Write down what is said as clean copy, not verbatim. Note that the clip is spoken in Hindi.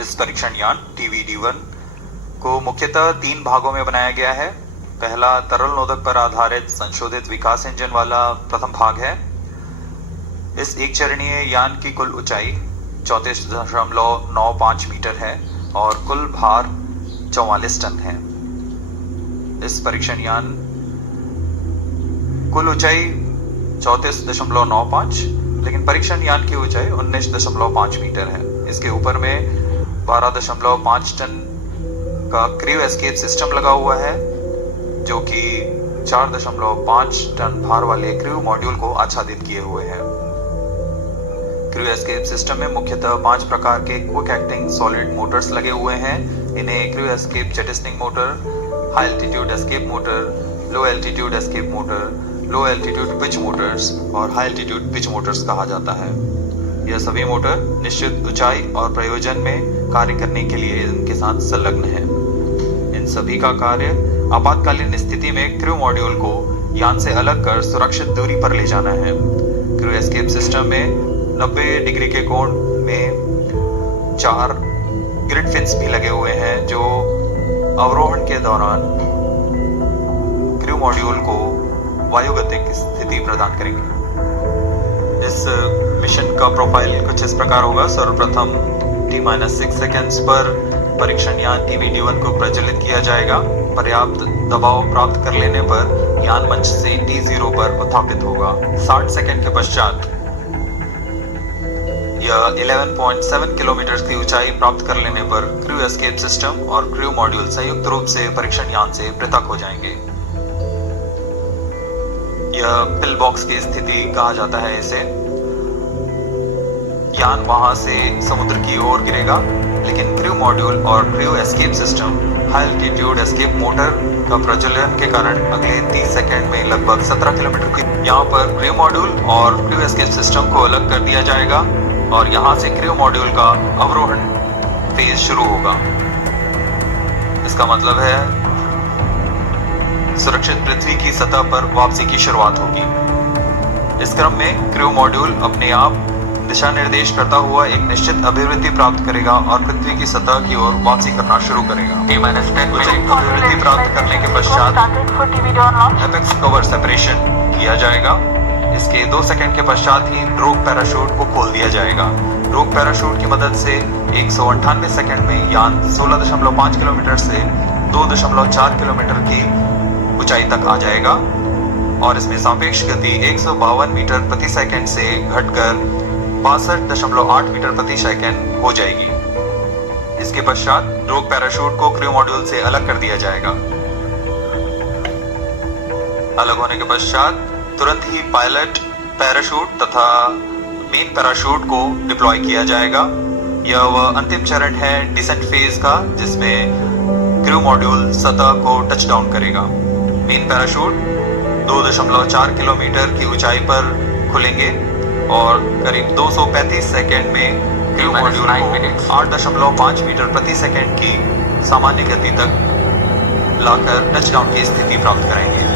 इस परीक्षण यान TVD-1 को मुख्यतः 3 भागों में बनाया गया है। पहला तरल नोदक पर आधारित संशोधित विकास इंजन वाला प्रथम भाग है। इस एक चरणीय यान की कुल ऊंचाई 34.95 मीटर है और कुल भार 44 टन है। इस परीक्षण यान कुल ऊंचाई 34.95, लेकिन परीक्षण यान की ऊंचाई 19.5 मीटर है। इसके ऊपर में 12.5 टन का क्रू एस्केप सिस्टम लगा हुआ है, जो कि 4.5 टन भार वाले क्रू मॉड्यूल को आच्छादित किए हुए हैं। क्रू एस्केप सिस्टम में मुख्यतः 5 प्रकार के क्विक एक्टिंग सॉलिड मोटर्स लगे हुए हैं। इन्हें crew escape jettisoning motor, high altitude escape motor, low altitude escape motor, low altitude pitch motors और हाई एल्टीट्यूड पिच मोटर्स कहा जाता है। यह सभी मोटर निश्चित ऊंचाई और प्रयोजन में कार्य करने के लिए इनके साथ संलग्न है। इन सभी का कार्य आपातकालीन स्थिति में क्रू मॉड्यूल को यान से अलग कर सुरक्षित दूरी पर ले जाना है। क्रू एस्केप सिस्टम में 90 डिग्री के कोण में 4 ग्रिड फिन्स भी लगे हुए हैं, जो अवरोहण के दौरान क्रू मॉड्यूल को वायुगतिक स्थिति प्रदान करेंगे। इस मिशन का प्रोफाइल कुछ इस प्रकार होगा। सर्वप्रथम T-6 सेकेंड्स पर परीक्षण यान TVD-1 को प्रज्वलित किया जाएगा। पर्याप्त दबाव प्राप्त कर लेने पर यान मंच से T0 पर उत्थापित होगा। 60 सेकेंड के पश्चात यह 11.7 किलोमीटर की ऊंचाई प्राप्त कर लेने पर क्रू एस्केप सिस्टम और क्रू मॉड्यूल संयुक्त रूप से परीक्षण यान से पृथक हो जाएंगे। यह पिल बॉक्स की स्थिति कहा जाता है इसे। यान वहां से समुद्र की ओर गिरेगा, लेकिन क्रू मॉड्यूल और crew escape system high altitude escape motor का प्रज्वलन के कारण अगले 30 सेकंड में लगभग 17 किलोमीटर की यहाँ पर क्रू मॉड्यूल और क्रू एस्केप सिस्टम को अलग कर दिया जाएगा और यहाँ से क्रू मॉड्यूल का अवरोहण फेज शुरू होगा। इसका मतलब है सुरक्षित पृथ्वी की सतह पर वापसी की शुरुआत होगी। इस क्रम में क्रू मॉड्यूल अपने आप दिशा निर्देश करता हुआ एक निश्चित अभिवृद्धि प्राप्त करेगा और पृथ्वी की सतह की ओर वापसी करना शुरू करेगा। T-10 में अभिवृद्धि प्राप्त करने के पश्चात एपेक्स कवर सेपरेशन किया जाएगा। इसके 2 सेकंड के पश्चात ही ड्रोग पैराशूट को खोल दिया जाएगा। ड्रोग पैराशूट की मदद से 198 सेकंड में यान 16.5 किलोमीटर से 2.4 किलोमीटर की ऊंचाई तक आ जाएगा और इसमें सापेक्ष गति 152 मीटर प्रति सेकंड से घटकर 62.8 मीटर प्रति सेकंड हो जाएगी। इसके पश्चात ड्रोग पैराशूट को क्रू मॉड्यूल से अलग कर दिया जाएगा। अलग होने के पश्चात तुरंत ही पायलट पैराशूट तथा मेन पैराशूट को डिप्लॉय किया जाएगा। यह वह अंतिम चरण है डिसेंट फेज का, जिसमें क्रू मॉड्यूल सतह को टच डाउन करेगा। मेन पैराशूट 2.4 किलोमीटर की ऊंचाई पर खुलेंगे और करीब 235 सेकंड में क्रू मॉड्यूल को 8.5 मीटर प्रति सेकंड की सामान्य गति तक लाकर टच डाउन की स्थिति प्राप्त करेंगे।